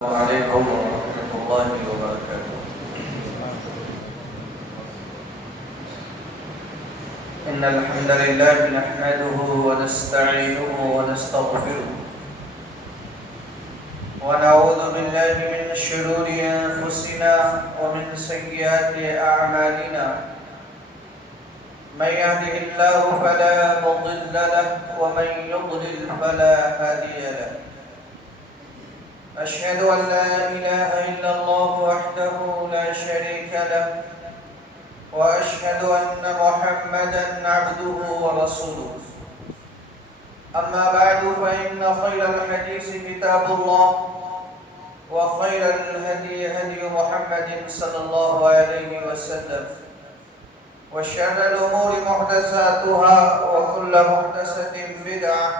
وعليكم ورحمة الله وبركاته. إن الحمد لله نحمده ونستعينه ونستغفره ونعوذ بالله من شرور أنفسنا ومن سيئات أعمالنا. من يهده الله فلا مضل له ومن يضلل فلا هادي له. أشهد أن لا إله إلا الله وحده لا شريك له وأشهد أن محمدًا عبده ورسوله. أما بعد فإن خير الحديث كتاب الله وخير الهدي هدي محمد صلى الله عليه وسلم وشر الأمور محدثاتها وكل محدثة بدعة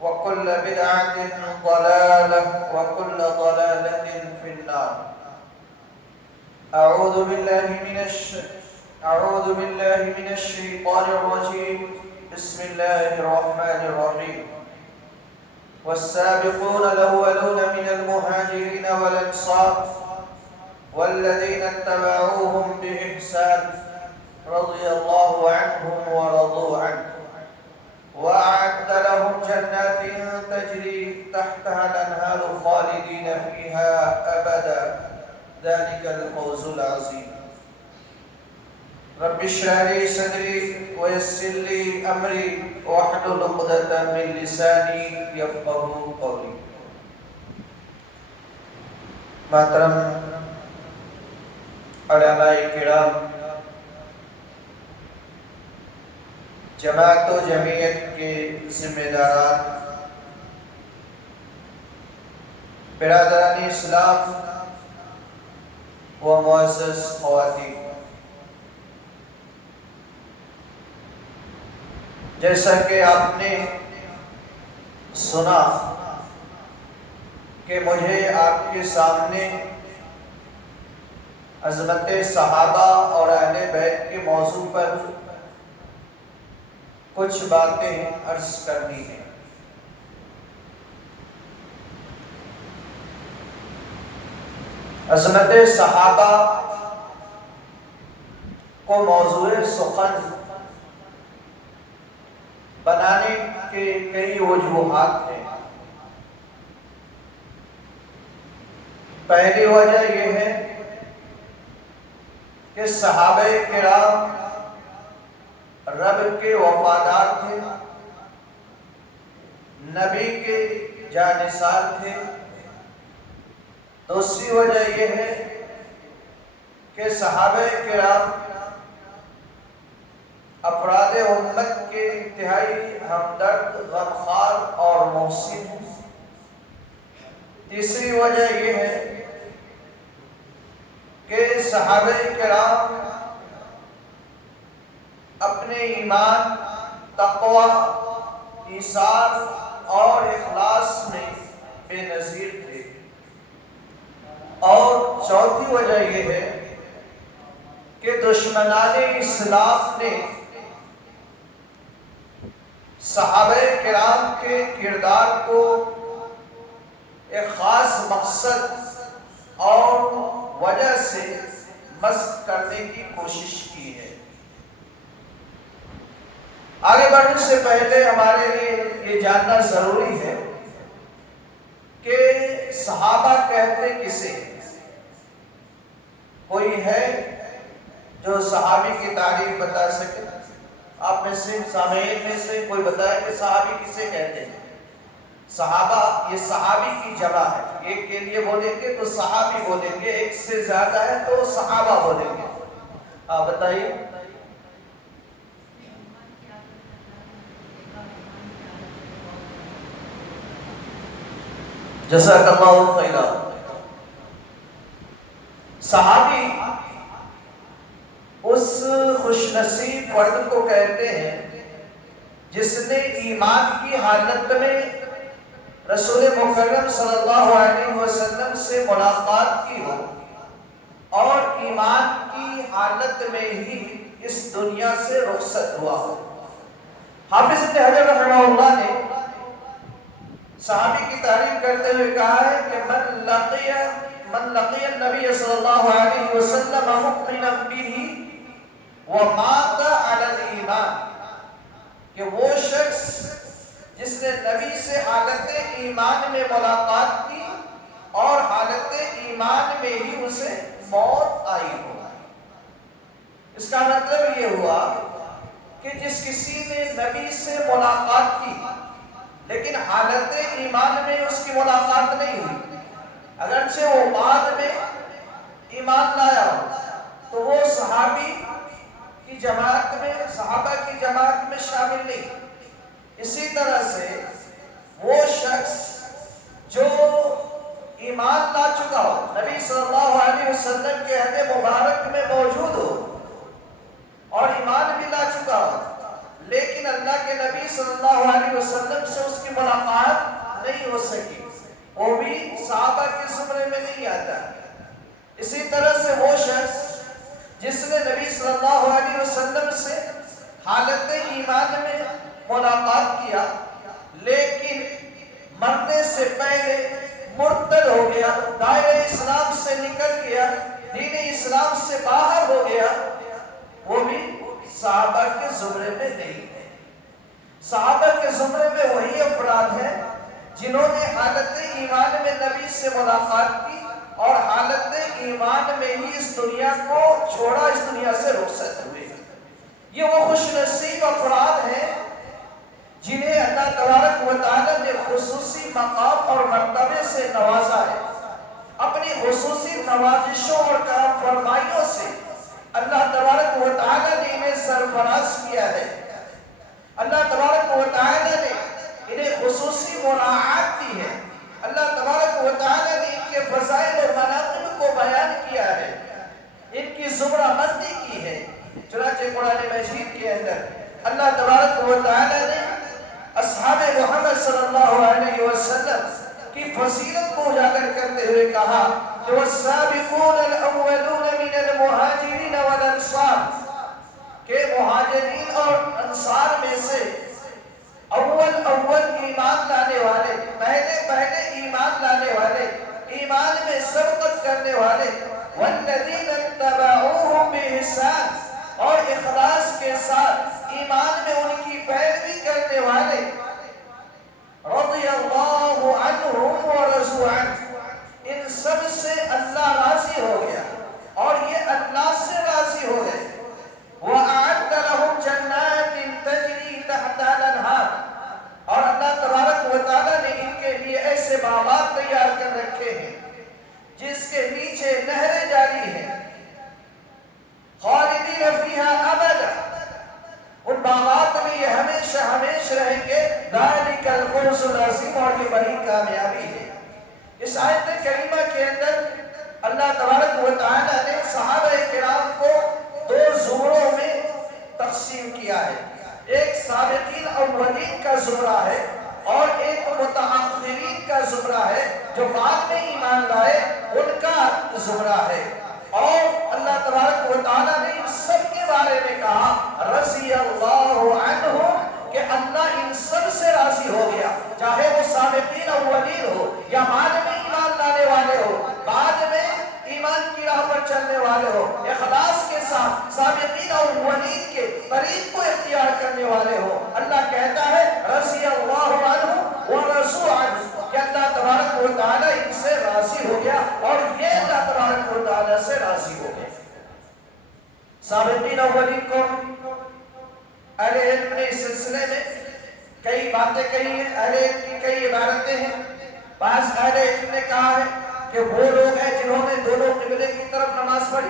وكل بدعة ضلالة وكل ضلالة في النار. أعوذ بالله من الشيطان الرجيم. بسم الله الرحمن الرحيم. والسابقون الأولون من المهاجرين والأنصار والذين اتبعوهم بإحسان رضي الله عنهم ورضوا عنه وأعد لهم جنات تجري تحتها الأنهار خالدين فيها أبدا ذلك الفوز العظيم. رب اشرح لي صدري ويسر لي أمري واحلل عقدة من لساني يفقهوا قولي. محترم علماء کرام، جماعت و جمعیت کے ذمہ داران، برادران اسلام و معزز خواتین، جیسا کہ آپ نے سنا کہ مجھے آپ کے سامنے عظمت صحابہ اور اہل بیت کے موضوع پر کچھ باتیں عرض کرنی ہیں۔ عظمت صحابہ کو موضوع سخن بنانے کے کئی وجوہات ہیں۔ پہلی وجہ یہ ہے کہ صحابہ کرام رب کے وفادار تھے، نبی کے جانثار تھے۔ دوسری وجہ یہ ہے کہ صحابہ کرام افراد امت کے انتہائی ہمدرد، غمخوار اور محسن ہیں۔ تیسری وجہ یہ ہے کہ صحابہ کرام اپنے ایمان، تقوی، ایثار اور اخلاص میں بے نظیر تھے۔ اور چوتھی وجہ یہ ہے کہ دشمنان اسلام نے صحابہ کرام کے کردار کو ایک خاص مقصد اور وجہ سے مسخ کرنے کی کوشش کی ہے۔ آگے بڑھنے سے پہلے ہمارے لیے یہ جاننا ضروری ہے کہ صحابہ کہتے کسے ہیں؟ کوئی ہے جو صحابی کی تعریف بتا سکے؟ آپ میں سے، سامعین میں سے کوئی بتائے کہ صحابی کسے کہتے ہیں؟ صحابہ، یہ صحابی کی جمع ہے۔ ایک کے لیے بولیں گے تو صحابی بولیں گے، ایک سے زیادہ ہے تو صحابہ بولیں گے۔ آپ بتائیے۔ جزاک اللہ خیرا۔ صحابی اس خوش نصیب فرد کو کہتے ہیں جس نے ایمان کی حالت میں رسول مکرم صلی اللہ علیہ وسلم سے ملاقات کی ہو اور ایمان کی حالت میں ہی اس دنیا سے رخصت ہوا ہو۔ حافظ ابن حجر رحمہ اللہ نے صحابی کی تعریف کرتے ہوئے کہا ہے کہ من لقی النبی صلی اللہ علیہ وسلم مؤمنا به ومات علی الایمان، کہ وہ شخص جس نے نبی سے حالت ایمان میں ملاقات کی اور حالت ایمان میں ہی اسے موت آئی ہو۔ اس کا مطلب یہ ہوا کہ جس کسی نے نبی سے ملاقات کی لیکن حالت ایمان میں اس کی ملاقات نہیں ہوئی، اگرچہ وہ بعد میں ایمان لایا ہو، تو وہ صحابی کی جماعت میں، صحابہ کی جماعت میں شامل نہیں۔ اسی طرح سے وہ شخص جو ایمان لا چکا ہو، نبی صلی اللہ علیہ وسلم کے عہد مبارک میں موجود ہو اور ایمان بھی لا چکا ہو، لیکن اللہ کے نبی صلی اللہ علیہ وسلم سے اس کی ملاقات نہیں ہو سکی، وہ بھی صحابہ کے زمرے میں نہیں آتا۔ اسی طرح سے وہ شخص جس نے نبی صلی اللہ علیہ وسلم سے حالت ایمان میں ملاقات کیا لیکن مرنے سے پہلے مرتد ہو گیا، دائرہ اسلام سے نکل گیا، دین اسلام سے باہر ہو گیا، وہ بھی صحابہ کے زمرے میں نہیں ہے۔ صحابہ کے زمرے میں وہی افراد ہیں جنہوں نے حالت ایمان میں نبی سے ملاقات کی اور حالت ایمان میں ہی اس دنیا کو چھوڑا، اس دنیا سے رخصت ہوئے۔ یہ وہ خوش نصیب افراد ہیں جنہیں اللہ تبارک و تعالی نے خصوصی مقام اور مرتبے سے نوازا ہے۔ اپنی خصوصی نوازشوں اور کرم فرمائیوں سے اللہ تبارک و تعالی نے انہیں سرفراز کیا ہے۔ اللہ تبارک و تعالی نے انہیں خصوصی مراعات دی ہے۔ اللہ تبارک و تعالی نے ان کے فضائل اور مناقب کو بیان کیا ہے، ان کی زمرہ بندی کی ہے۔ چنانچہ قرآن مجید کے اندر اللہ تبارک و تعالی نے اصحاب محمد صلی اللہ علیہ وسلم کی فضیلت کو اجاگر کرتے ہوئے کہا کہ والسابقون الاولون من المہاجرین والانصار، کہ مہاجرین اور انصار میں سے اول ایمان لانے والے، پہلے ایمان لانے والے، ایمان میں سبقت کرنے والے، والذین اتبعوہم بإحسان، اور اخلاص کے ساتھ ایمان میں ان کی پیروی کرنے والے، رضی اللہ عنہم ورضوا عنہ، ان سب سے اللہ راضی ہو گیا اور یہ اللہ سے راضی ہو گئے۔ وَأَعَدَّ لَهُمْ جَنَّاتٍ تَجْرِي تَحْتَهَا الْأَنْهَارُ، اور اللہ تبارک و تعالی نے ان کے لیے ایسے باغات تیار کر رکھے ہیں جس کے نیچے نہریں جاری ہیں، خالدین فیہا ابدا، ان باغات میں یہ ہمیشہ رہیں گے، ذالک الفوز العظیم، اور یہ بڑی کامیابی ہے۔ اس آیت کریمہ کے اندر اللہ تبارک و تعالی نے صحابہ کرام کو دو زمروں میں تقسیم کیا ہے، ایک سابقین اولین کا زمرہ ہے اور ایک متأخرین کا زمرہ ہے، جو بعد میں ایمان لائے ان کا زمرہ ہے۔ اور اللہ تبارک و تعالی نے ان سب کے بارے میں کہا رضی اللہ عنہم، کہ اللہ ان سب سے راضی ہو گیا، چاہے وہ سابقین اولین ہو یا بعد میں ایمان لانے والے ہو، بعد میں ایمان کی راہ پر چلنے والے ہو، اخلاص کے ساتھ سابقین اولین کے طریق کو اختیار کرنے والے ہو۔ اللہ کہتا ہے رضی اللہ عنہ ورضوا عنہ، کہ اللہ تبارک و تعالی ان سے راضی ہو گیا اور یہ اللہ تبارک و تعالی سے راضی ہو گئے۔ سابقین اولین کو اہل علم نے اس سلسلے میں کئی باتیں کہی ہیں، اہل علم کی کئی عبارتیں ہیں۔ بعض اہل علم نے کہا ہے کہ وہ لوگ ہیں جنہوں نے دونوں قبلے کی طرف نماز پڑھی۔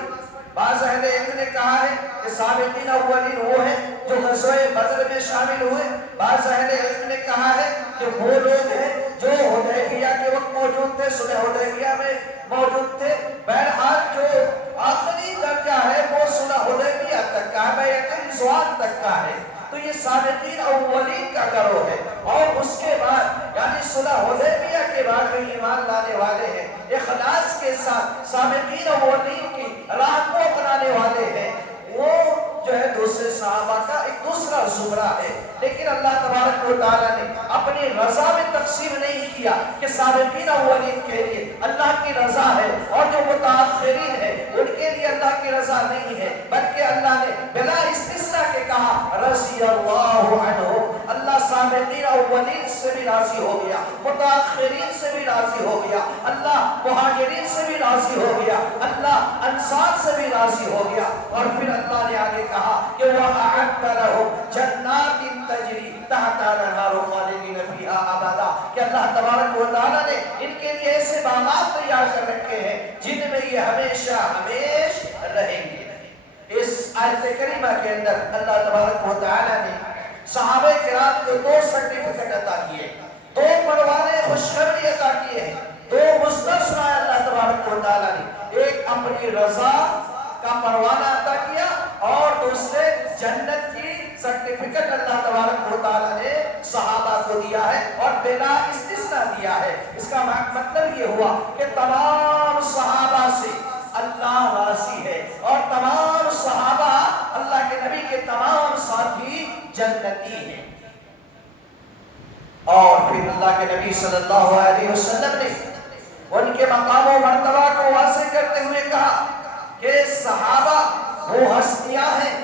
بعض اہل علم نے کہا ہے کہ سابقین اولین وہ ہیں جو غزوہ بدر میں شامل ہوئے۔ بعض اہل علم نے کہا ہے کہ وہ لوگ ہیں جو حدیبیہ کے وقت موجود تھے، صلح حدیبیہ میں موجود تھے۔ بہرحال جو آخری درجہ ہے وہ صلح حدیبیہ تک کا ہے، بیعۃ رضوان تک کا ہے، تو یہ سابقین اولین کا گروہ ہے۔ اور اس کے بعد یعنی صلح حدیبیہ کے بعد میں ایمان لانے والے ہیں، اخلاص کے ساتھ سابقین اولین کی راہ کو اپنانے والے ہیں، وہ جو ہے دوسرے صحابہ کا ایک دوسرا دوسرا زمرہ ہے. لیکن اللہ تبارک و تعالیٰ نے اپنی رضا میں تقسیم نہیں کیا کہ سابقین اولین کے لیے اللہ کی رضا ہے اور جو متاخرین ہیں ان کے لیے اللہ کی رضا نہیں ہے، بلکہ اللہ نے بلا استثناء کے کہا رضی اللہ عنہ. اللہ سابقین اولین سے بھی راضی ہو گیا، متاخرین سے بھی راضی ہو گیا، اللہ مہاجرین سے بھی راضی ہو گیا، اللہ انصار سے بھی راضی ہو گیا. اور پھر اللہ نے آگے کہا کہ وَأَعَدَّ لَهُمْ جَنَّاتٍ تَجْرِي تَحْتَهَا الْأَنْهَارُ خَالِدِينَ فِيهَا أَبَدًا. کہ اللہ تبارک و تعالیٰ نے ان کے لیے ایسے باغات تیار کر رکھے ہیں جن میں یہ ہمیشہ ہمیش رہیں گے. اس آیت کریمہ کے اندر اللہ تبارک و تعالیٰ نے صحابہ کرام کو 2 سرٹیفکیٹ عطا کیے، 2 پروانے خوشخبری عطا کیے ہیں، 2 مصدر سنایا اللہ تبارک و تعالیٰ نے. ایک اپنی رضا کا پروانہ عطا کیا اور دوسرے جنت کی سرٹیفکیٹ اللہ تبارک و تعالیٰ نے صحابہ کو دیا ہے اور بلا استثناء دیا ہے. اس کا مطلب یہ ہوا کہ تمام صحابہ سے اللہ راضی ہے اور تمام صحابہ اللہ کے نبی کے تمام ساتھی جنتی ہیں. اور پھر اللہ کے نبی صلی اللہ علیہ وسلم نے ان کے مقام و مرتبہ کو واضح کرتے ہوئے کہا کہ صحابہ وہ ہستیاں ہیں،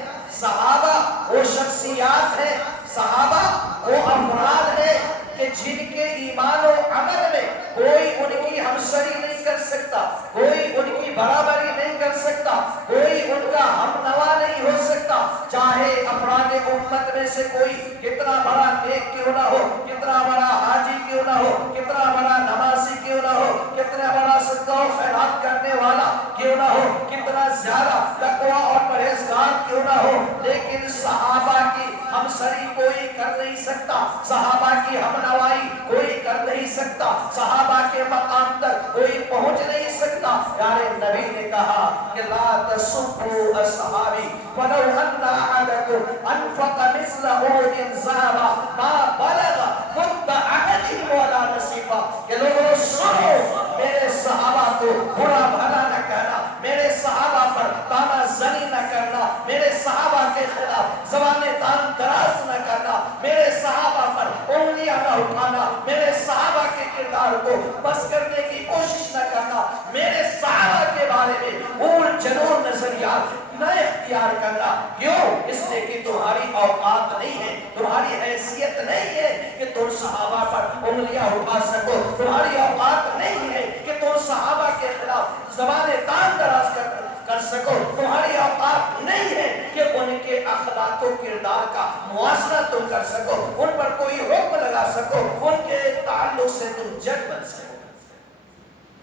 صحابہ وہ شخصیات ہیں، صحابہ وہ افراد ہیں کہ جن کے ایمان و عمل میں کوئی ان کی ہمسری نہیں کر سکتا، کوئی ان کی برابری نہیں کر سکتا، کوئی ان کا ہم نوا نہیں ہو سکتا. چاہے افراد امت میں سے کوئی کتنا بڑا نیک کیوں نہ ہو، کتنا بڑا حاجی کیوں نہ ہو، کتنا بڑا نمازی کیوں نہ ہو، کتنا بڑا صدقہ و خیرات کرنے والا کیوں نہ ہو، کتنا زیادہ تقوی اور پرہیزگار کیوں نہ ہو، لیکن صحابہ کی ہمسری کوئی کر نہیں سکتا، صحابہ کی ہم نوائی کوئی کر نہیں سکتا، صحابہ کے مقام تک کوئی پہنچ نہیں سکتا. پیارے نبی نے کہا کہ لا تسبوا اصحابی فلو ان احدکم انفق مثل احد ذهبا ما بلغ مد احدهم ولا نصیبا. کہ لوگوں سنو، میرے صحابہ کو برا بھلا نہ کہنا، میرے صحابہ پر تانا زنی نہ کرنا، میرے صحابہ کے خلاف زبان تان دراز نہ کرنا، میرے صحابہ پر انگلیاں نہ اٹھانا، میرے صحابہ کے کردار کو بس کرنے کی کوشش نہ کرنا، میرے صحابہ کے بارے میں بھول جنون نظریات نہ اختیار کرنا. کیوں؟ اس لیے کہ تمہاری اوقات نہیں ہے، تمہاری حیثیت نہیں ہے کہ تم صحابہ پر انگلیاں اٹھا سکو، تمہاری اوقات نہیں ہے کہ تم صحابہ کے خلاف زبان تان دراز کر سکو، تمہاری اوقات نہیں ہے کہ ان کے اخلاق و کردار کا موازنہ تم کر سکو، ان پر کوئی حکم لگا سکو، ان کے تعلق سے تم جج بن سکو.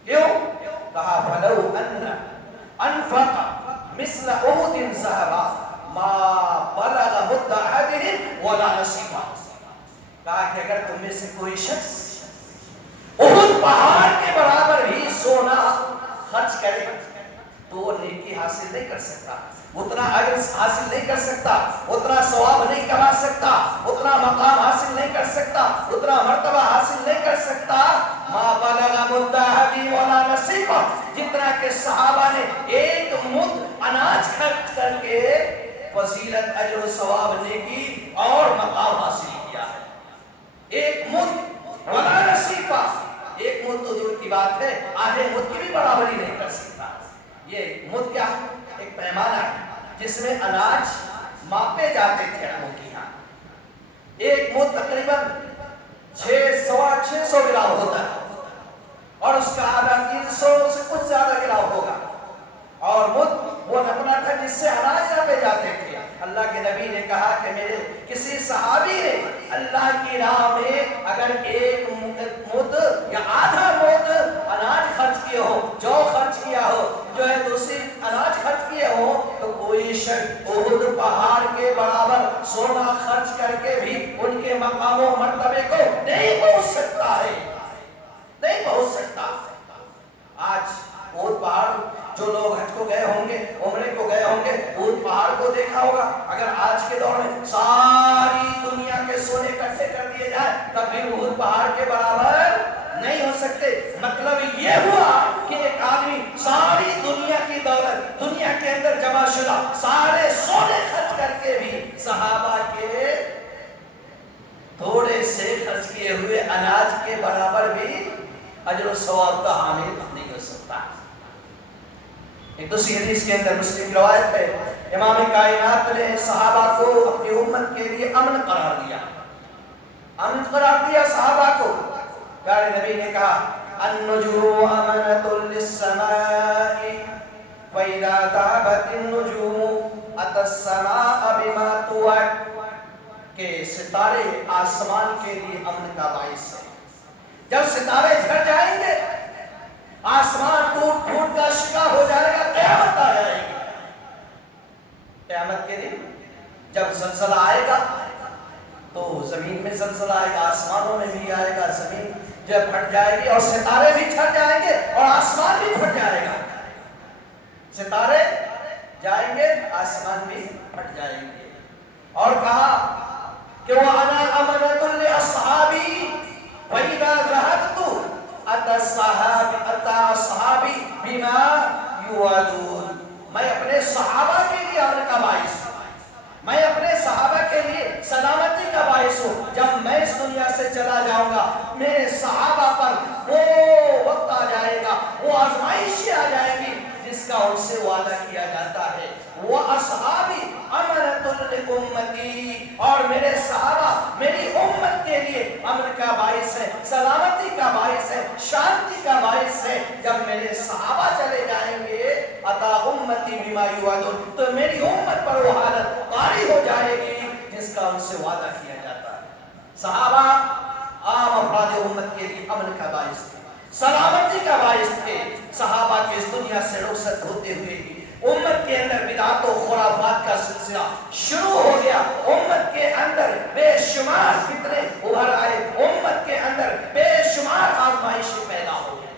کیوں؟ کہا فلو ان انفق مثل احد ذهبا ما بلغ مد احدهم ولا نصیبا. کہا کہ اگر تم میں سے کوئی شخص احد پہاڑ کے برابر بھی سونا خرچ کرے تو وہ نیکی حاصل نہیں کر سکتا، اتنا اجر حاصل نہیں کر سکتا، اتنا ثواب نہیں کما سکتا، اتنا مقام حاصل نہیں کر سکتا، اتنا مرتبہ حاصل نہیں کر سکتا. ما بلغ مد احدهم ولا نصیبا. جتنا کہ صحابہ نے ایک مد اناج خرچ کر کے فضیلت، اجر و ثواب، نیکی اور مقام حاصل کیا ہے. ایک مد ولا نصیبا، ایک مد تو دور کی بات ہے، آدھے مد کی بھی برابری نہیں کر سکتا. یہ مد کیا ہے؟ ایک پیمانہ ہے جس میں اناج ماپے جاتے تھے ہم کی یہاں. ایک مد تقریباً 600 گرام ہوتا ہے اور اس کا آدھا 300 سے کچھ زیادہ گرام ہوگا. اور مد وہ نمونہ تھا جس سے اناج ناپے جاتے تھے. اللہ کے نبی نے کہا کہ میرے کسی صحابی نے اللہ کی راہ میں اگر ایک مد یا آدھا مد اناج خرچ کیے ہو، جو خرچ کیا ہو، جو ہے دوسری اناج خرچ کیے ہو، تو کوئی شخص احد پہاڑ کے برابر سونا خرچ کر کے بھی ان کے مقام و مرتبے کو نہیں پہنچ سکتا ہے، نہیں پہنچ سکتا. آج احد پہاڑ جو لوگ حج کو گئے ہوں گے، عمرے کو گئے ہوں گے، احد پہاڑ کو دیکھا ہوگا. اگر آج کے دور میں ساری دنیا کے سونے اکٹھے کر دیے جائے تب بھی احد پہاڑ کے برابر نہیں ہو سکتے. مطلب یہ ہوا کہ ایک آدمی ساری دنیا کی دولت دنیا کے اندر جمع شدہ سارے سونے خرچ کر کے بھی صحابہ کے کے برابر بھی اجر و ثواب کا حامل نہیں ہو سکتا۔ ایک دوسری حدیث کے اندر مسلم کی روایت ہے، امام کائنات نے صحابہ کو اپنی امت کے لیے امن قرار دیا، امن قرار دیا صحابہ کو۔ پیارے نبی نے کہا النجوم امنۃ للسماء فاذا ذهبت النجوم اتى السماء بما توعد، کہ ستارے آسمان کے لیے امن کا باعث ہے۔ جب ستارے جھڑ جائیں گے آسمان ٹوٹ پھوٹ کا شکار ہو جائے گا، قیامت آ جائے گی۔ قیامت کے دن جب زلزلہ آئے گا تو زمین میں زلزلہ آئے گا، آسمانوں میں بھی آئے گا، زمین جب پھٹ جائے گی اور ستارے بھی چھٹ جائیں گے اور آسمان بھی پھٹ جائے گا۔ ستارے جائیں گے، آسمان بھی پھٹ جائیں گے۔ اور کہا کہ وَأَنَا أَمَنَةٌ لِأَصْحَابِي وَإِذَا ذَهَبْتُ أَتَى أَصْحَابِي بِمَا يُوعَدُونَ، میں اپنے صحابہ کے لیے امن کا باعث ہوں، میں اپنے صحابہ کے لیے سلامتی کا باعث ہوں۔ جب میں اس دنیا سے چلا جاؤں گا میرے صحابہ پر وہ وقت آ جائے گا، وہ آزمائشیں آ جائیں گی جس کا ان سے وعدہ کیا جاتا ہے۔ وہ اصحابی امنۃ لامتی، اور میرے صحابہ میری امت کے لیے امن کا باعث ہے، سلامتی کا باعث ہے، شانتی کا باعث ہے۔ جب میرے صحابہ چلے جائیں گے عطا امتی بما یوعدون، تو میری امت پر وہ حالت طاری ہو جائے گی جس کا ان سے وعدہ کیا جاتا ہے۔ صحابہ عام افراد امت کے لیے امن کا باعث تھے، سلامتی کا باعث تھے۔ صحابہ کے اس دنیا سے رخصت ہوتے ہوئے ہی امت کے اندر بدعات و خرافات کا سلسلہ شروع ہو گیا، امت کے اندر بے شمار فتنے ابھر آئے، امت کے اندر بے شمار آزمائشیں پیدا ہو گئی۔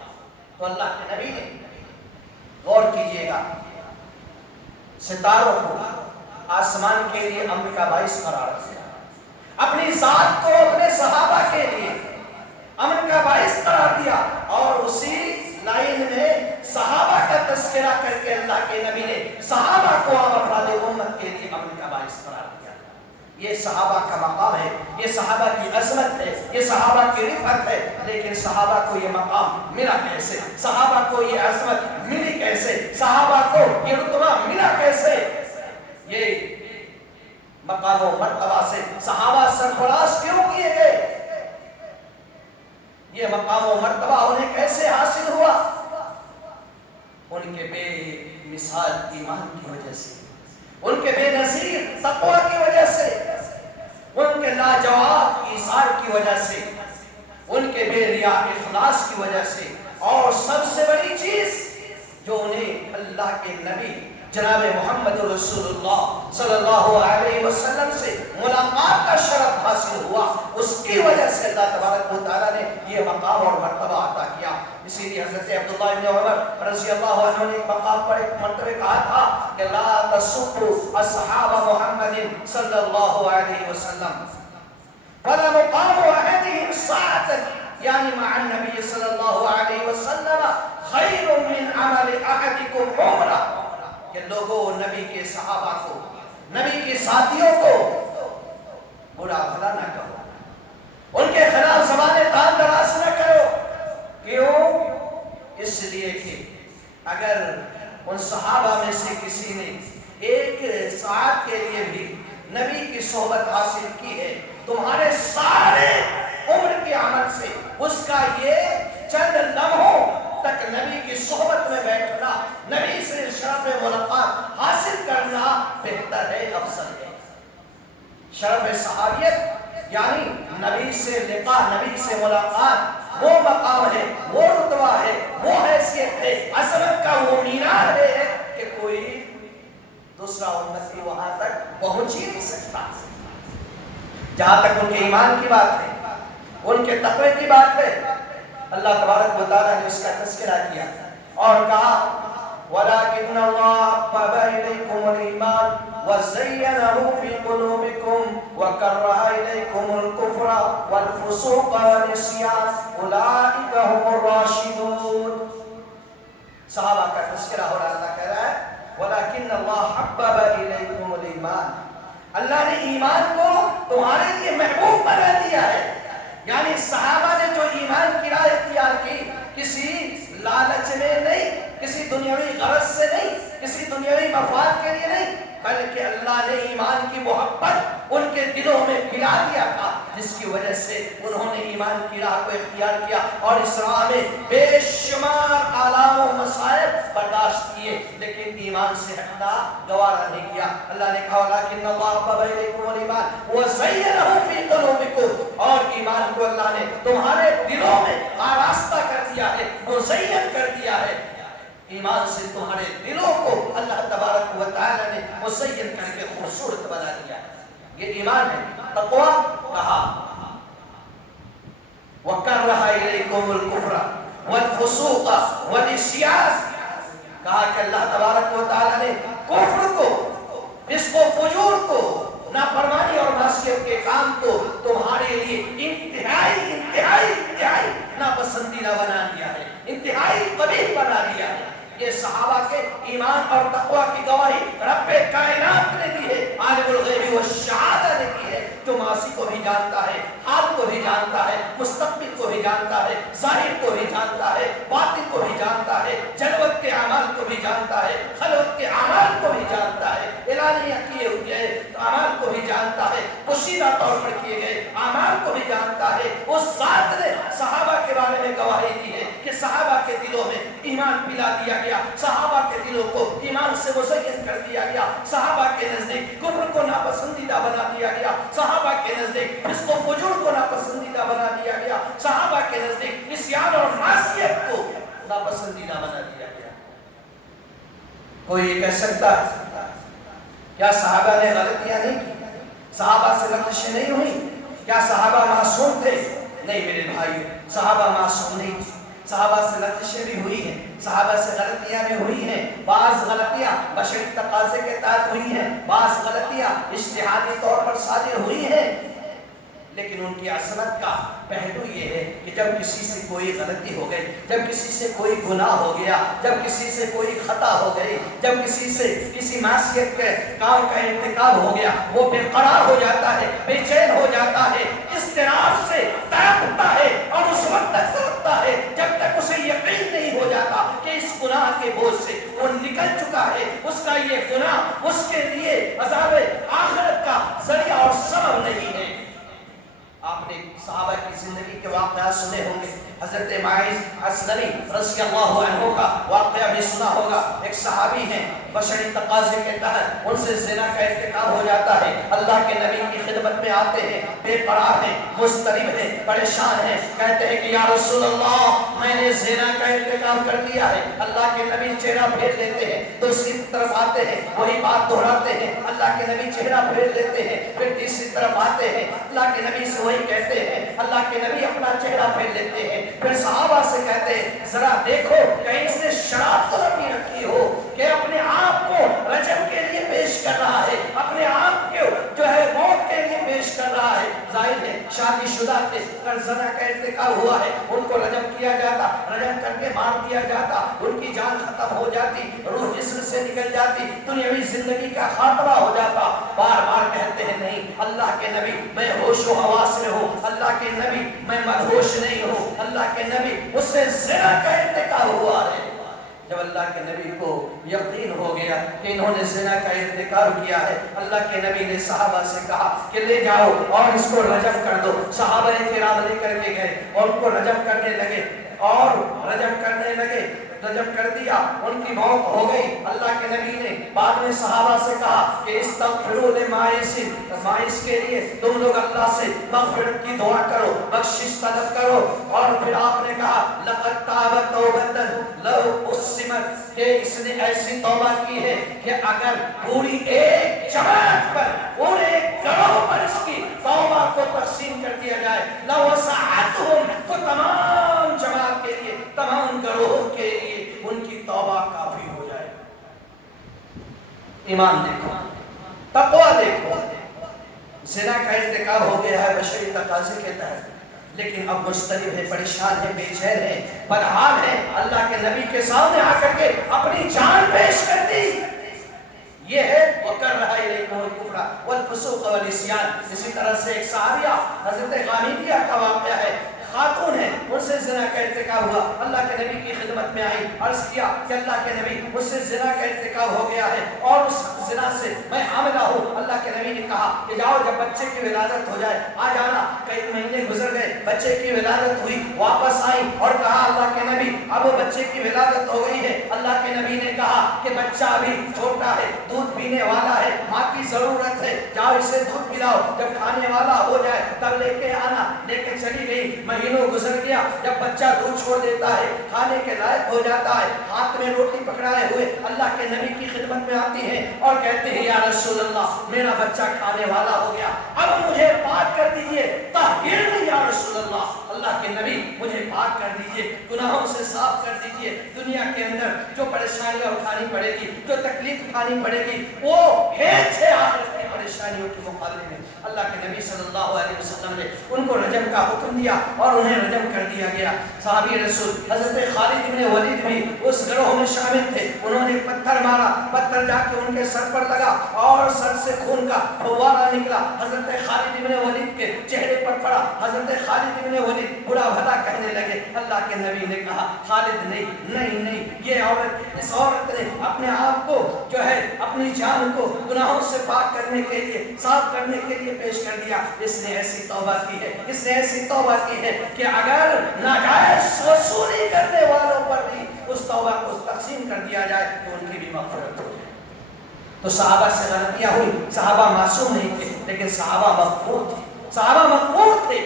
تو اللہ کے نبی نے غور کیجئے گا، ستاروں کو آسمان کے لیے امن کا باعث قرار دیا، اپنی ذات کو اپنے صحابہ کے لیے امن کا باعث قرار دیا، اور اسی لائن میں صحابہ کا تذکرہ کر کے اللہ کے نبی نے صحابہ کو عام افراد امت کے لیے امن کا باعث قرار دیا۔ یہ صحابہ کا مقام ہے، یہ صحابہ کی عظمت ہے، یہ صحابہ کی رفعت ہے۔ لیکن صحابہ کو یہ مقام ملا کیسے؟ صحابہ کو یہ عظمت ملی کیسے؟ صحابہ کو یہ رتبہ ملا کیسے؟ یہ مقام و مرتبہ سے صحابہ سرفراز کیوں کیے گئے؟ یہ مقام و مرتبہ انہیں کیسے حاصل ہوا؟ ان کے بے مثال ایمان کی وجہ سے، ان کے بے نظیر تقوی کی وجہ سے، ان کے لاجواب ایثار کی وجہ سے، ان کے بے ریا اخلاص کی وجہ سے، اور سب سے بڑی چیز جو انہیں اللہ کے نبی جناب محمد رسول اللہ صلی اللہ علیہ وسلم سے ملاقات کا شرف حاصل ہوا، اس کی وجہ سے اللہ تبارک و تعالیٰ نے یہ مقام اور مرتبہ عطا کیا۔ اسی لیے حضرت عبداللہ بن عمر رضی اللہ عنہ نے ایک مقام پر ایک مرتبہ کہا تھا کہ لا تسبوا اصحاب محمد صلی اللہ علیہ وسلم فلا مقام احدهم ساعة یعنی مع النبی صلی اللہ علیہ وسلم خیر من عمل احدکم عمرہ، کہ لوگوں نبی کے صحابہ کو، نبی کے ساتھیوں کو برا بھلا نہ کہو، ان کے خلاف زبان تان دراز نہ کرو۔ کیوں؟ اس لیے کہ اگر ان صحابہ میں سے کسی نے ایک ساعت کے لیے بھی نبی کی صحبت حاصل کی ہے، تمہارے سارے عمر کے عمل سے اس کا یہ چند لمحوں تک نبی کی صحبت میں بیٹھنا، نبی سے شرف ملاقات حاصل کرنا بہتر ہے، افضل ہے۔ شرف صحابیت یعنی نبی سے لقاء، نبی سے ملاقات، وہ مقام ہے، وہ رتبہ ہے، وہ حیثیت ہے، عظمت کا وہ مینار ہے کہ کوئی دوسرا امتی وہاں تک پہنچ ہی نہیں سکتا۔ جہاں تک ان کے ایمان کی بات ہے، ان کے تقوی کی بات ہے، اللہ تبارک و تعالیٰ نے اس کا تذکرہ کیا اور کہا وَلَكِنَّ اللَّهَ حَبَّبَ إِلَيْكُمُ الْإِيمَانَ وَزَيَّنَهُ فِي قُلُوبِكُمْ وَكَرَّهَ إِلَيْكُمُ الْكُفْرَ وَالْفُسُوقَ وَالْعِصْيَانَ أُولَئِكَ هُمُ الرَّاشِدُونَ۔ صحابہ کا تذکرہ ہو رہا، اللہ کہہ رہا ہے وَلَكِنَّ اللَّهَ حَبَّبَ إِلَيْكُمُ الْإِيمَانَ، اللہ نے ایمان کو تمہارے لیے محبوب بنا دیا ہے، یعنی صحابہ نے جو ایمان کی راہ اختیار کی کسی لالچ میں نہیں، کسی دنیاوی غرض سے نہیں، کسی دنیاوی مفاد کے لیے نہیں، بلکہ اللہ نے ایمان کی محبت ان کے دلوں میں پلا دیا تھا، جس کی وجہ سے انہوں نے ایمان کی راہ کو اختیار کیا اور اس راہ میں بے شمار آلام و مصائب برداشت کیے، لیکن ایمان سے ہٹنا گوارا نہیں کیا۔ اللہ نے کہا وَلَٰكِنَّ اللَّهَ حَبَّبَ إِلَيْكُمُ الْإِيمَانَ وَزَيَّنَهُ فِي قُلُوبِكُمْ، اور ایمان کو اللہ نے تمہارے دلوں میں آراستہ کر دیا ہے، مزین کر دیا ہے۔ ایمان سے تمہارے دلوں کو اللہ تبارک و تعالی نے مزین کر کے خوبصورت بنا دیا ہے، یہ ایمان ہے۔ تقوی کہا وَكَرَّهَ إِلَيْكُمُ الْكُفْرَ وَالْفُسُوقَ وَالْعِصْيَانَ، کہا کہ اللہ تبارک و تعالی نے کفر کو، فسق و فجور کو، نافرمانی اور معصیت کے کام کو تمہارے لیے انتہائی ناپسندیدہ بنا دیا ہے، انتہائی قبیح بنا دیا ہے۔ یہ صحابہ کے ایمان اور تقوی کی گواہی رب کائنات نے دی ہے، عالم الغیب والشہادہ نے دی ہے، جو ماضی کو بھی جانتا ہے، حال کو بھی جانتا ہے، مستقبل کو بھی جانتا ہے، ظاہر کو بھی جانتا ہے، باطن کو بھی جانتا ہے، جلوت کے اعمال کو بھی جانتا ہے، خلوت کے اعمال کو بھی جانتا ہے، اعلانیہ کیے ہوئے اعمال کو بھی جانتا ہے، پوشیدہ طور پر کیے گئے اعمال کو بھی جانتا ہے۔ اس ذات نے صحابہ کے بارے میں گواہی دی ہے کہ صحابہ کے دلوں میں ایمان پلا دیا گیا، صحابہ کے دلوں کو ایمان سے مزین کر دیا گیا، صحابہ کے نزدیک کفر کو ناپسندیدہ بنا دیا گیا، صحابہ کے نزدیک فسق و فجور کو ناپسندیدہ بنا دیا گیا، صحابہ کے نزدیک عصیان اور معصیت کو ناپسندیدہ بنا دیا گیا۔ کوئی یہ کہہ سکتا ہے کیا صحابہ نے غلطیاں نہیں کی؟ صحابہ سے لغزشیں نہیں ہوئی؟ کیا صحابہ معصوم تھے؟ نہیں میرے بھائیو، صحابہ معصوم نہیں تھے، صحابہ سے لغزشیں بھی ہوئی ہیں، صحابہ سے غلطیاں بھی ہوئی ہیں، بعض غلطیاں بشری تقاضے کے تحت ہوئی ہیں، بعض غلطیاں اجتہادی طور پر صادر ہوئی ہیں، لیکن ان کی عظمت کا پہلو یہ ہے کہ جب کسی سے کوئی غلطی ہو گئی، جب کسی سے کوئی گناہ ہو گیا، جب کسی سے کوئی خطا ہو گئی، جب کسی سے کسی معصیت کے کام کا ارتکاب ہو گیا، وہ بے قرار ہو جاتا ہے، بے چین ہو جاتا ہے، اضطراب سے تڑپتا ہے اور اس وقت تک تڑپتا ہے جب تک اسے یقین نہیں ہو جاتا کہ اس گناہ کے بوجھ سے وہ نکل چکا ہے، اس کا یہ گناہ اس کے لیے عذاب آخرت کا ذریعہ اور سبب نہیں ہے۔ آپ نے صحابہ کی زندگی کے واقعات سنے ہوں گے، حضرت معاذ اسلمی رضی اللہ عنہ کا واقعہ بھی سنا ہوگا۔ ایک صحابی ہیں، بشری تقاضے کے تحت ان سے زنا کا ارتکاب ہو جاتا ہے، اللہ کے نبی کی خدمت میں آتے ہیں، بے قرار ہیں، مضطرب ہیں، پریشان ہیں، کہتے ہیں کہ یا رسول اللہ میں نے زنا کا ارتکاب کر دیا ہے۔ اللہ کے نبی چہرہ پھیر لیتے ہیں، دوسری طرف آتے ہیں، وہی بات دہراتے ہیں، اللہ کے نبی چہرہ پھیر لیتے ہیں، پھر تیسری طرف آتے ہیں، اللہ کے نبی سے وہی کہتے ہیں، اللہ کے نبی اپنا چہرہ پھیر لیتے ہیں، پھر صحابہ سے کہتے ہیں ذرا دیکھو کہیں سے شراب تو نہیں رکھی ہو کہ اپنے آپ کو رجم کے لیے پیش کر رہا ہے، اپنے آپ کو جو ہے موت کے لیے پیش کر رہا ہے۔ ظاہر ہے شادی شدہ تھے، اگر زنا کا ارتکاب ہوا ہے ان کو رجم کیا جاتا، رجم کر کے مار دیا جاتا، ان کی جان ختم ہو جاتی، روح جسم سے نکل جاتی، دنیاوی زندگی کا خاتمہ ہو جاتا۔ بار بار کہتے ہیں نہیں اللہ کے نبی میں ہوش و حواس میں ہوں، اللہ کے نبی میں مدہوش نہیں ہوں، اللہ کے نبی اس سے زنا کا ارتکاب ہوا ہے۔ جب اللہ کے نبی کو یقین ہو گیا کہ انہوں نے زنا کا ارتکاب کیا ہے، اللہ کے نبی نے صحابہ سے کہا کہ لے جاؤ اور اس کو رجم کر دو۔ صحابہ کرام لے کر کے گئے اور ان کو رجم کرنے لگے اور رجم کرنے لگے، رجم کر دیا، ان کی موت ہو گئی۔ اللہ کے نبی نے بعد میں صحابہ سے کہا کہ استغفروا لمعیس، معیس کے لیے تم لوگ اللہ سے مغفرت کی دعا کرو، بخشش طلب کرو، اور پھر آپ نے کہا لقد تاب توبۃ لو اسمت، کہ اس نے ایسی توبہ کی ہے کہ اگر پوری ایک جماعت پر، پورے ایک گروہ پر اس کی توبہ کو تقسیم کر دیا جائے، لوسعتہم، تو تمام جماعت کے لیے، تمام گروہوں کے لیے ان کی توبہ کافی ہو جائے۔ ایمان دیکھو، تقوی دیکھو، زنا کا ارتکاب ہو گیا ہے بشری تقاضے کے تحت، لیکن اب مضطرب ہے، پریشان ہے، بے چین ہے، بدحال ہے، اللہ کے نبی کے سامنے آ کر کے اپنی جان پیش کر دی۔ یہ ہے وَكَرَّهَ إِلَيْكُمُ الْكُفْرَ وَالْفُسُوقَ وَالْعِصْيَانَ۔ اسی طرح سے ایک صحابیہ حضرت غامدیہ کا واقعہ ہے، خاتون ہے، ان سے زنا کا ارتکاب ہوا، اللہ کے نبی کی خدمت میں آئی، عرض کیا کہ اللہ کے نبی مجھ سے زنا کا ارتکاب ہو گیا ہے اور اس زنا سے میں حاملہ ہوں۔ اللہ کے نبی نے کہا کہ جاؤ جب بچے کی ولادت ہو جائے آ جانا۔ کئی مہینے گزر گئے، بچے کی ولادت ہوئی، واپس آئی اور کہا اللہ کے نبی اب بچے کی ولادت ہو گئی ہے۔ اللہ کے نبی نے کہا کہ بچہ ابھی چھوٹا ہے، دودھ پینے والا ہے، ماں کی ضرورت ہے، جاؤ اسے دودھ پلاؤ، جب کھانے والا ہو جائے تب لے کے آنا۔ لے کے چلی گئی، مہینوں گزر گیا، جب بچہ دودھ چھوڑ دیتا ہے، کھانے کے لائق ہو جاتا ہے، ہاتھ میں روٹی پکڑائے ہوئے اللہ کے نبی کی خدمت میں آتی ہے اور کہتے ہیں یا رسول اللہ میرا بچہ کھانے والا ہو گیا، اب مجھے پاک کر دیجئے، طہرنی یا رسول اللہ، اللہ کے نبی مجھے پاک کر دیجئے، گناہوں سے صاف کر دیجئے۔ دنیا کے اندر جو پریشانیاں اٹھانی پڑے گی، جو تکلیف اٹھانی پڑے گی، وہ ہیچ ہے آخرت کی پریشانیوں کے مقابلے میں۔ اللہ کے نبی صلی اللہ علیہ وسلم نے ان کو رجم کا حکم دیا اور انہیں رجم کر دیا گیا۔ صحابی رسول حضرت خالد بن ولید بھی اس گروہ میں شامل تھے، انہوں نے پتھر مارا، پتھر جا کے ان کے سر پر لگا اور سر سے خون کا فوارہ نکلا، حضرت خالد بن ولید کے چہرے پر پڑا۔ حضرت خالد بن ولید برا بھلا کہنے لگے، اللہ کے نبی نے کہا خالد نہیں، یہ عورت، اس عورت نے اپنے آپ کو جو ہے اپنی جان کو گناہوں سے پاک کرنے کے لیے، صاف کرنے کے لیے پیش کر دیا، اس نے ایسی توبہ کی ہے، اس نے ایسی توبہ کی ہے کہ اگر ناجائز وصولی کرنے والوں پر بھی اس توبہ کو تقسیم کر دیا جائے تو ان کی بھی مغفرت ہو جائے۔ تو صحابہ سے غلطیاں ہوئی، صحابہ معصوم نہیں تھے لیکن صحابہ مغفور تھے، صحابہ مغفور تھے۔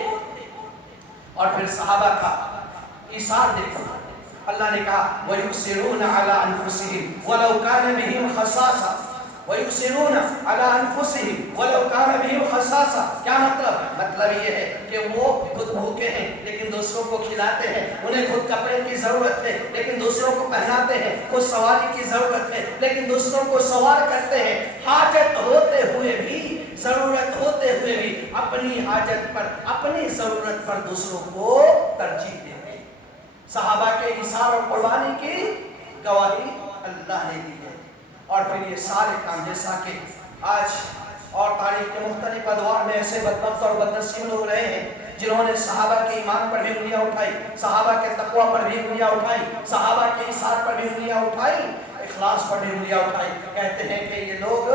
اور پھر صحابہ کا ایثار دیکھو، اللہ نے کہا وَيُؤْثِرُونَ عَلَىٰ أَنفُسِهِمْ وَلَوْ كَانَ بِهِمْ خَصَاصَةٌ وَيُؤْثِرُونَ عَلَىٰ أَنفُسِهِمْ وَلَوْ كَانَ بِهِمْ خَصَاصَةٌ۔ کیا مطلب یہ ہے کہ وہ خود بھوکے ہیں لیکن دوسروں کو کھلاتے ہیں، انہیں خود کپڑے کی ضرورت ہے لیکن دوسروں کو پہناتے ہیں، خود سواری کی ضرورت ہے لیکن دوسروں کو سوار کرتے ہیں، حاجت ہوتے ہوئے بھی، ضرورت ہوتے ہوئے بھی اپنی حاجت پر، اپنی ضرورت پر دوسروں کو ترجیح دیتے ہیں۔ صحابہ کے ایثار اور قربانی کی گواہی اللہ نے دی ہے۔ اور پھر یہ سارے کام جیسا کہ آج اور تاریخ کے مختلف ادوار میں ایسے بدبخت اور بدنصیب لوگ رہے ہیں جنہوں نے صحابہ کے ایمان پر بھی انگلیاں اٹھائی، صحابہ کے تقوی پر بھی انگلیاں اٹھائی، صحابہ کے ایثار پر بھی انگلیاں اٹھائی، اخلاص پر بھی انگلیاں اٹھائی۔ کہتے ہیں کہ یہ لوگ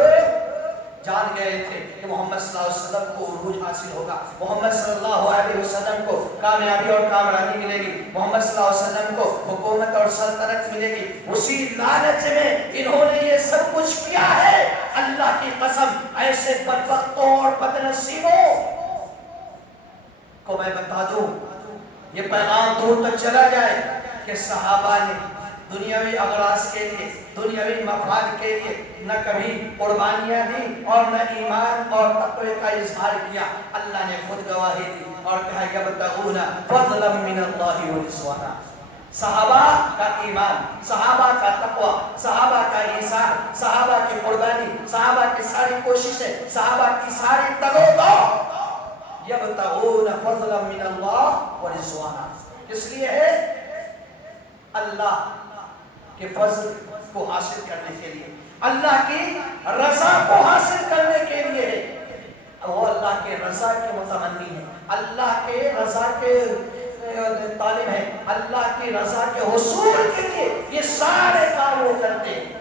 جان گئے تھے کہ محمد صلی اللہ علیہ وسلم کو عروج حاصل ہوگا، محمد صلی اللہ علیہ وسلم کو کامیابی اور کامرانی ملے گی، محمد صلی اللہ علیہ وسلم کو حکومت اور سلطنت ملے گی۔ اسی لالچ میں انہوں نے یہ سب کچھ کیا ہے۔ اللہ کی قسم ایسے بدبختوں اور بدنصیبوں کو میں بتا دوں، یہ پیغام دور تک چلا جائے کہ صحابہ نے دنیاوی اغراض کے لیے، دنیاوی مفاد کے لیے نہ کبھی قربانیاں دی اور نہ ایمان اور تقوی کا اظہار کیا۔ اللہ نے خود گواہی دی اور کہا یبتغون فضلا من اللہ ورضوانا۔ صحابہ کا ایمان، صحابہ کا تقوی، صحابہ کا ایثار، صحابہ کی قربانی، صحابہ کی ساری کوششیں، صحابہ کی ساری تگودو یبتغون فضلا من اللہ ورضوانا، اس لیے ہے اللہ کے فضل کو حاصل کرنے کے لیے، اللہ کی رضا کو حاصل کرنے کے لیے، وہ اللہ کے رضا کے متمنی ہے، اللہ کے رضا کے طالب ہے، اللہ کی رضا کے حصول کے لیے یہ سارے کام وہ کرتے ہیں۔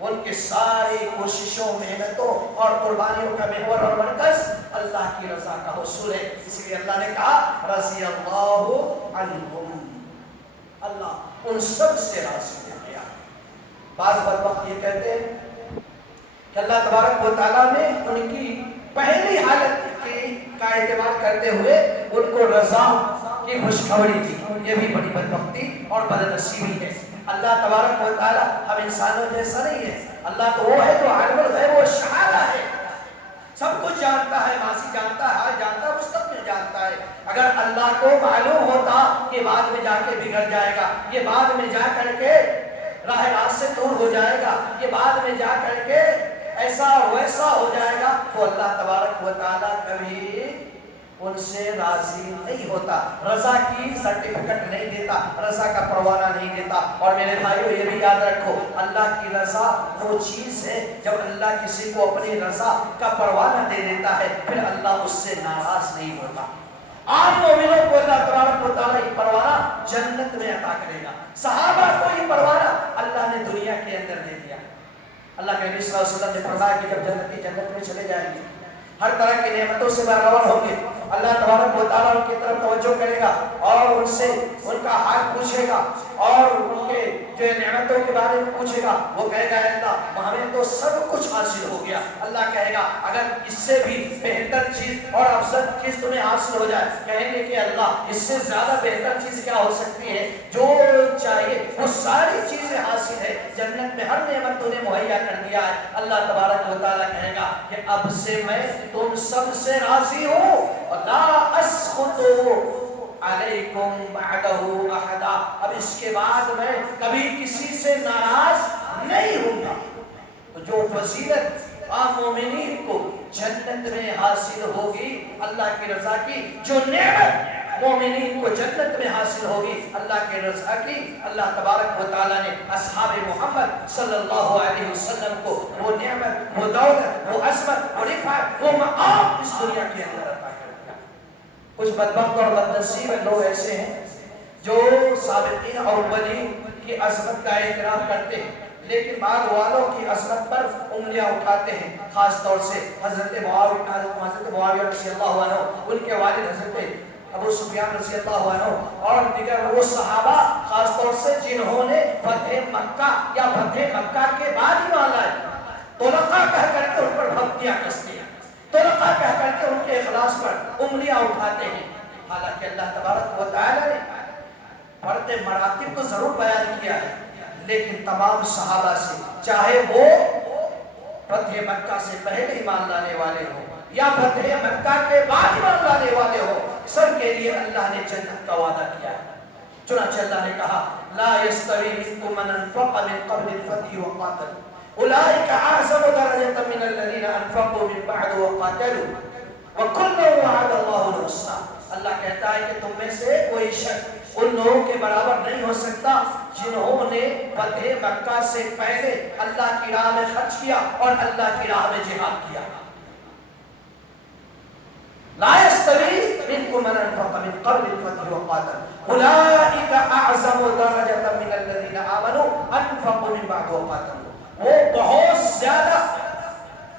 ان کے ساری کوششوں، محنتوں اور قربانیوں کا محور اور مرکز اللہ کی رضا کا حصول ہے۔ اس لیے اللہ نے کہا رضی اللہ عنہم، اللہ ان سب سے راضی ہو گیا۔ بعض بدبخت یہ کہتے ہیں کہ اللہ تبارک و تعالیٰ نے ان کی پہلی حالت کا اعتبار کرتے ہوئے ان کو رضا کی خوشخبری دی، یہ بھی بڑی بدبختی اور بدنصیبی ہے۔ اللہ تبارک و تعالیٰ ہم انسانوں جیسا نہیں ہے، اللہ تو وہ ہے جو عالم الغیب والشہادہ ہے، سب کچھ جانتا ہے، ماضی جانتا ہے، حال جانتا ہے، مستقبل جانتا ہے۔ اگر اللہ کو معلوم ہوتا کہ بعد میں جا کے بگڑ جائے گا، یہ بعد میں جا کر کے راہ راست سے دور ہو جائے گا، یہ بعد میں جا کر کے ایسا اور ویسا ہو جائے گا، تو اللہ تبارک و تعالیٰ کبھی ان سے راضی نہیں ہوتا، رضا کی سرٹیفکیٹ نہیں دیتا، رضا کا پروانہ نہیں دیتا۔ اور میرے بھائیو یہ بھی یاد رکھو، اللہ کی رضا وہ چیز ہے جب اللہ کسی کو اپنی رضا کا پروانہ دے دیتا ہے پھر اللہ اس سے ناراض نہیں ہوتا۔ عام مومنوں کو اللہ تبارک و تعالیٰ یہ پروانہ جنت میں عطا کرے گا، صحابہ کو یہ پروانہ اللہ نے دنیا کے اندر دے دیا۔ اللہ کے نبی صلی اللہ علیہ وسلم نے فرمایا کہ جب جنت میں چلے جائیں گے ہر طرح کی نعمتوں سے باخبر ہوں گے، اللہ تبارک و تعالیٰ ان کی طرف توجہ کرے گا اور ان سے ان کا حال پوچھے گا اور ان کے جو نعمتوں کے بارے میں پوچھے گا۔ وہ کہے گا اللہ ہمیں تو سب کچھ حاصل ہو گیا۔ اللہ کہے گا اگر اس سے بھی بہتر چیز اور افضل چیز تمہیں حاصل ہو جائے، کہیں گے کہ اللہ اس سے زیادہ بہتر چیز کیا ہو سکتی ہے؟ جو چاہیے وہ ساری چیزیں حاصل ہے، جنت میں ہر نعمت تو نے مہیا کر دیا ہے۔ اللہ تبارک و تعالیٰ کہے گا کہ اب سے میں تم سب سے راضی ہوں، لا اسخط علیکم بعدہ احدا، اب اس کے بعد میں کبھی کسی سے ناراض نہیں ہوں گا۔ تو جو فضیلت عام مومنین کو جنت میں حاصل ہوگی اللہ کی رضا کی، جو نعمت مومنین کو جنت میں حاصل ہوگی اللہ کے رضا کی، اللہ تبارک و تعالیٰ نے اصحاب محمد صلی اللہ علیہ وسلم کو وہ نعمت، وہ دولت، وہ عظمت، وہ رفعت، وہ مقام اس دنیا کے اندر عطا کر دیا۔ کچھ بدبخت اور بدنصیب لوگ ایسے ہیں جو سابقین اور اولین کی عظمت کا اعتراف کرتے ہیں لیکن بعد والوں کی عظمت پر انگلیاں اٹھاتے ہیں، خاص طور سے حضرت معاویہ رضی اللہ عنہ، ان کے والد حضرت ابو سفیان رضی اللہ عنہ اور دیگر وہ صحابہ خاص طور سے جنہوں نے فتح مکہ یا فتح مکہ کے بعد ایمان لائے، طلقاء کہہ کر کے ان پر بھپتیاں کستے ہیں، طلقاء کہہ کر کے ان کے اخلاص پر انگلیاں اٹھاتے ہیں۔ حالانکہ اللہ تبارک و تعالی نے فرد مراتب تو ضرور بیان کیا ہے لیکن تمام صحابہ سے، چاہے وہ فتح مکہ سے پہلے ایمان لانے والے ہوں یا فتح مکہ کے بعد ایمان لانے والے ہوں، سب کے لیے اللہ نے جنت کا وعدہ کیا ہے۔ چنانچہ اللہ نے کہا لا يستوي منكم من انفق من قبل الفتح وقاتل اولئك اعظم درجة من الذين انفقوا من بعد وقاتلوا وكلا وعد الله الحسنى۔ اللہ کہتا ہے کہ تم میں سے کوئی شخص ان لوگوں کے برابر نہیں ہو سکتا جنہوں نے فتح مکہ سے پہلے اللہ کی راہ میں خرچ کیا اور اللہ کی راہ میں جہاد کیا۔ لا يستوي منكم من انفق من قبل الفتح وقاتل اولئك اعظم درجة من الذين آمنوا انفقوا من بعد وقاتلوا۔ وہ بہت زیادہ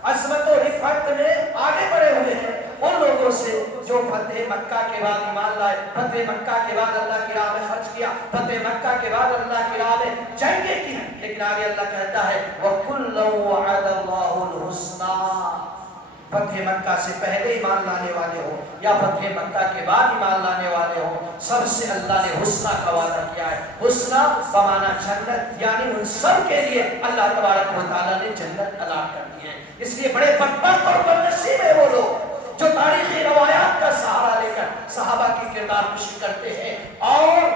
عظمت و رفعت میں آگے بڑھے ہوئے ہیں ان لوگوں سے جو فتح مکہ کے بعد ایمان لائے، فتح مکہ کے بعد اللہ کی راہ میں خرچ کیا، فتح مکہ کے بعد اللہ کی راہ میں جنگیں کی۔ لیکن آگے اللہ کہتا ہے وَكُلًّا وَعَدَ اللَّهُ الْحُسْنَى، فتح مکہ سے پہلے ایمان لانے والے ہو یا فتح مکہ کے بعد ایمان لانے والے ہو، سب سے اللہ نے حسنہ کا وعدہ کیا ہے۔ حسنہ بمعنی جنت، یعنی ان سب کے لیے اللہ تبارک و تعالیٰ نے جنت عطا کر دی ہے۔ اس لیے بڑے بدبخت اور بدنصیب ہیں وہ لوگ جو تاریخی روایات کا سہارا لے کر صحابہ کی کردار کشی کرتے ہیں اور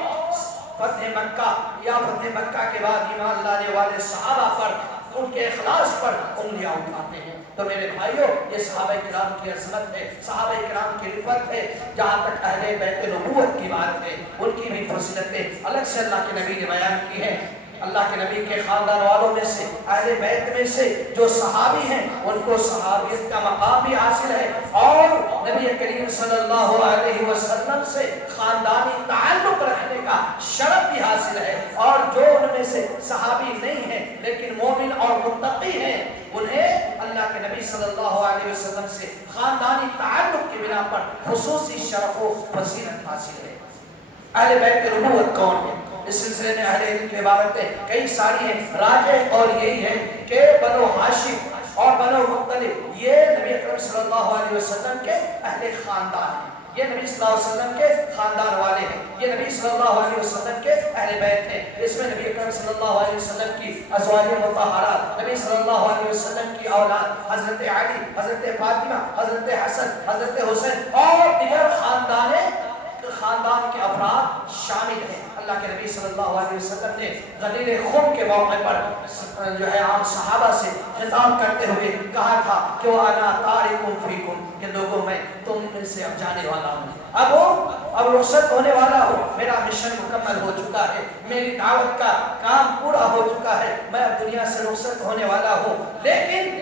فتح مکہ یا فتح مکہ کے بعد ایمان لانے والے صحابہ پر، ان کے اخلاص پر انگلیاں اٹھاتے ہیں۔ تو میرے بھائیوں یہ صحابہ کرام کی عظمت ہے، صحابہ کرام کی رفعت ہے۔ جہاں تک اہل بیت نبوت کی بات ہے ان کی بھی فضیلتیں الگ سے اللہ کے نبی نے بیان کی ہیں۔ اللہ کے نبی کے خاندان والوں میں سے، اہل بیت میں سے جو صحابی ہیں ان کو صحابیت کا مقام بھی حاصل ہے اور نبی کریم صلی اللہ علیہ وسلم سے خاندانی تعلق رکھنے کا شرف بھی حاصل ہے، اور جو ان میں سے صحابی نہیں ہیں لیکن مومن اور متقی ہیں انہیں اللہ کے نبی صلی اللہ علیہ وسلم سے خاندانی تعلق کی بنا پر خصوصی شرف و فضیلت حاصل ہے۔ اہل بیت نبوت کون ہے؟ اس سلسلے میں اہل علم کی عبارتیں کئی ساری ہیں، راجح اور یہی ہے کہ بنو ہاشم اور بنو مطلب یہ نبی اکرم صلی اللہ علیہ وسلم کے اہل خاندان ہیں، یہ نبی صلی اللہ علیہ وسلم کے خاندان والے ہیں، یہ نبی صلی اللہ علیہ وسلم کے اہل بیت ہیں۔ اس میں نبی اکرم صلی اللہ علیہ وسلم کی ازواج مطہرات، نبی صلی اللہ علیہ وسلم کی اولاد حضرت علی، حضرت فاطمہ، حضرت حسن، حضرت حسین اور دیگر خاندان کے افراد شامل ہیں۔ اللہ کے نبی صلی اللہ علیہ وسلم نے غدیر خم کے موقع پر جو ہے عام صحابہ سے خطاب کرتے ہوئے کہا تھا کہ وَأَنَا تَارِكٌ فِيكُمْ، کہ لوگوں میں تم میں سے اب جانے والا ہوں، اب رخصت ہونے والا ہوں، میرا مشن مکمل ہو چکا ہے، میری دعوت کا کام پورا ہو چکا ہے، میں اب دنیا سے رخصت ہونے والا ہوں، لیکن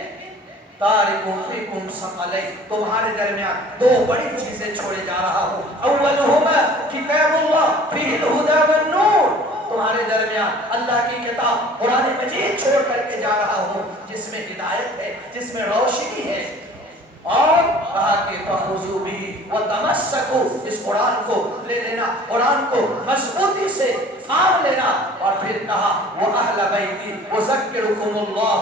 تارکم فیکم ثقلین، تمہارے درمیان دو بڑی چیزیں چھوڑے جا رہا ہوں، اولہما کتاب اللہ فیہ الہدی والنور، تمہارے درمیان اللہ کی کتاب قرآن مجید چھوڑ کر کے جا رہا ہوں جس میں ہدایت ہے، جس میں روشنی ہے، اور کہا کہ فخذوا بہ وتمسکوا، اس قرآن کو لے لینا، قرآن کو مضبوطی سے تھام لینا، اور پھر کہا وَأَهْلَ بَيْتِي أُذَكِّرُكُمُ اللَّهَ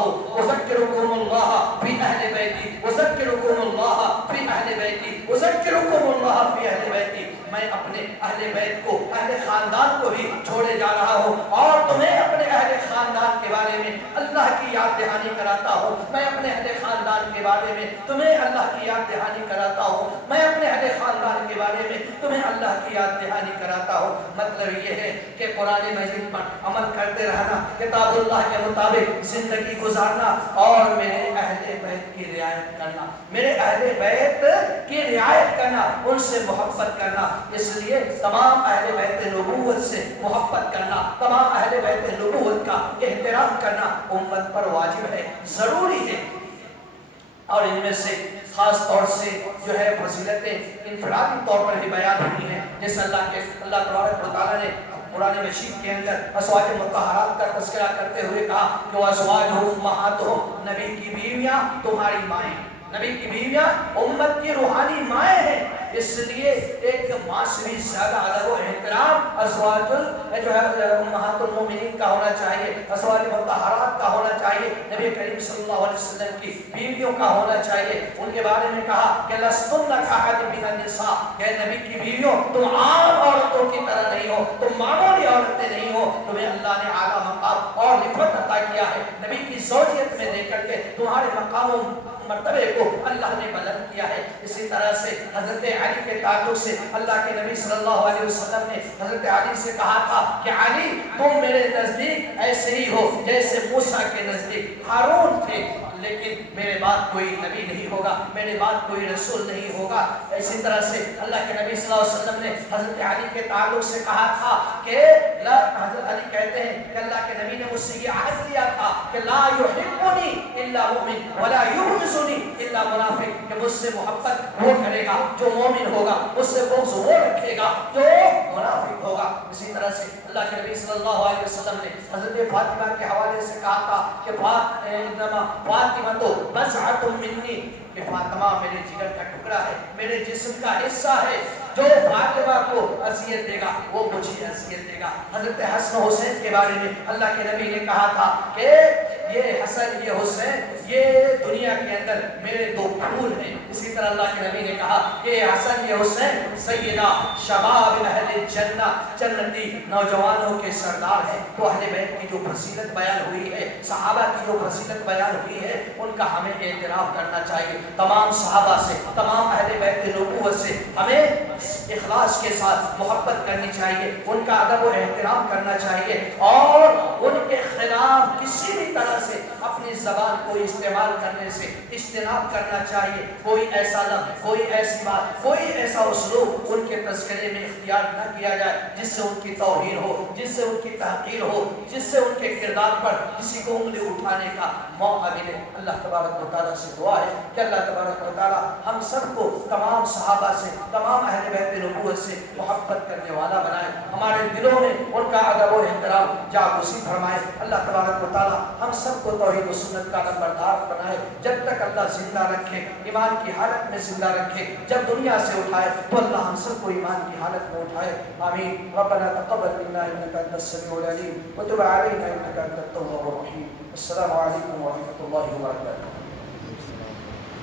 فِي أَهْلِ بَيْتِي أُذَكِّرُكُمُ اللَّهَ فِي أَهْلِ بَيْتِي أُذَكِّرُكُمُ اللَّهَ فِي أَهْلِ بَيْتِي، میں اپنے اہل بیت کو، اہل خاندان کو بھی چھوڑے جا رہا ہوں، اور تمہیں اپنے اہل خاندان کے بارے میں اللہ کی یاد دہانی کراتا ہوں، میں اپنے اہل خاندان کے بارے میں تمہیں اللہ کی یاد دہانی کراتا ہوں، میں اپنے اہل خاندان کے بارے میں تمہیں اللہ کی یاد دہانی کراتا ہوں۔ مطلب یہ ہے کہ قرآن مجید پر عمل کرتے رہنا، کتاب اللہ کے مطابق زندگی گزارنا، اور میرے اہل بیت کی رعایت کرنا، میرے اہل بیت کی رعایت کرنا، ان سے محبت کرنا، اس لیے تمام اہل بیت نبوت سے محبت کرنا، تمام اہل بیت نبوت کا احترام کرنا امت پر واجب ہے، ضروری ہے۔ اور ان میں سے خاص طور سے جو ہے فضیلتیں انفرادی طور پر بھی بیان ہوئی ہیں، جیسے اللہ تبارک و تعالیٰ نے قرآن مجید کے اندر ازواج مطہرات کا تذکرہ کرتے ہوئے کہا کہ ازواجہم امہاتہم، نبی کی بیویاں تمہاری مائیں، نبی کی بیویاں امت کی روحانی مائیں ہیں، اس لیے ایک ماں سے بھی زیادہ ادب و احترام ازواج جو ہے امہات المومنین کا ہونا چاہیے، ازواج مطہرات کا ہونا چاہیے، نبی کریم صلی اللہ علیہ وسلم کی بیویوں کا ہونا چاہیے۔ ان کے بارے میں کہا کہ لستن کاحد من النساء، کہ نبی کی بیویوں تم عام عورتوں کی طرح نہیں ہو، تم معمولی عورتیں نہیں ہو، تمہیں اللہ نے اعلیٰ مقام اور رفعت عطا کیا ہے، نبی کی زوجیت میں دے کر کے تمہارے مقام و مرتبے کو اللہ نے بلند کیا ہے۔ اسی طرح سے حضرت علی کے تعلق سے اللہ کے نبی صلی اللہ علیہ وسلم نے حضرت علی سے کہا تھا کہ علی تم میرے نزدیک ایسے ہی ہو جیسے موسیٰ کے نزدیک ہارون تھے، لیکن میرے بعد کوئی نبی نہیں ہوگا، میرے بعد کوئی رسول نہیں ہوگا۔ اسی طرح سے اللہ کے نبی صلی اللہ علیہ وسلم نے حضرت علی کے تعلق سے کہا تھا کہ حضرت علی کہتے ہیں کہ اللہ کے نبی نے مجھ سے یہ عہد لیا تھا کہ لا یحبنی الا مؤمن ولا یبغضنی الا منافق، کہ مجھ سے محبت وہ کرے گا جو مومن ہوگا، مجھ سے بغض وہ رکھے گا جو منافق ہوگا۔ اسی طرح سے اللہ کے نبی صلی اللہ علیہ وسلم نے حضرت فاطمہ کے حوالے سے کہا تھا کہ فاطمہ تو بضعۃ منی، کہ فاطمہ میرے جگر کا ٹکڑا ہے، میرے جسم کا حصہ ہے، جو فاطمہ کو اذیت دے گا وہ مجھے اذیت دے گا۔ حضرت حسن و حسین کے بارے میں اللہ کے نبی نے کہا تھا کہ یہ حسن یہ حسین یہ دنیا کے اندر میرے دو پھول ہیں۔ اسی طرح اللہ کے نبی نے کہا کہ یہ حسن یہ حسین سیدہ شباب اہل جنہ، جنتی نوجوانوں کے سردار ہیں۔ تو اہل بیت کی جو فضیلت بیان ہوئی ہے، صحابہ کی جو فضیلت بیان ہوئی ہے، ان کا ہمیں اعتراف کرنا چاہیے۔ تمام صحابہ سے، تمام اہل بیت نبوت سے ہمیں اخلاص کے ساتھ محبت کرنی چاہیے، ان کا ادب و احترام کرنا چاہیے، اور ان کے خلاف کسی بھی طرح سے اپنی زبان کو استعمال کرنے سے اجتناب کرنا چاہیے۔ کوئی ایسا لفظ، کوئی ایسی بات، کوئی ایسا اسلوب ان کے تذکرے میں اختیار نہ کیا جائے جس سے ان کی توہین ہو، جس سے ان کی تحقیر ہو، جس سے ان کے کردار پر کسی کو انگلی اٹھانے کا موقع ملے۔ اللہ تبارک و تعالیٰ سے دعا ہے کہ اللہ تبارک و تعالیٰ ہم سب کو تمام صحابہ سے، تمام اہل بیت نبوت سے محبت کرنے والا بنائے، ہمارے دلوں میں ان کا ادب و احترام جاگوسی فرمائے۔ اللہ تبارک و تعالیٰ ہم سب کو توحید و سنت کا نمبردار بنائے، جب تک اللہ زندہ رکھے، ایمان کی حالت میں زندہ رکھے، جب دنیا سے اٹھائے تو اللہ ہم سب کو ایمان کی حالت میں اٹھائے۔ آمین۔ ربنا تقبل منا انك انت السميع العليم وتب علينا انك انت التواب الرحيم۔ السلام عليكم ورحمة الله وبركاته۔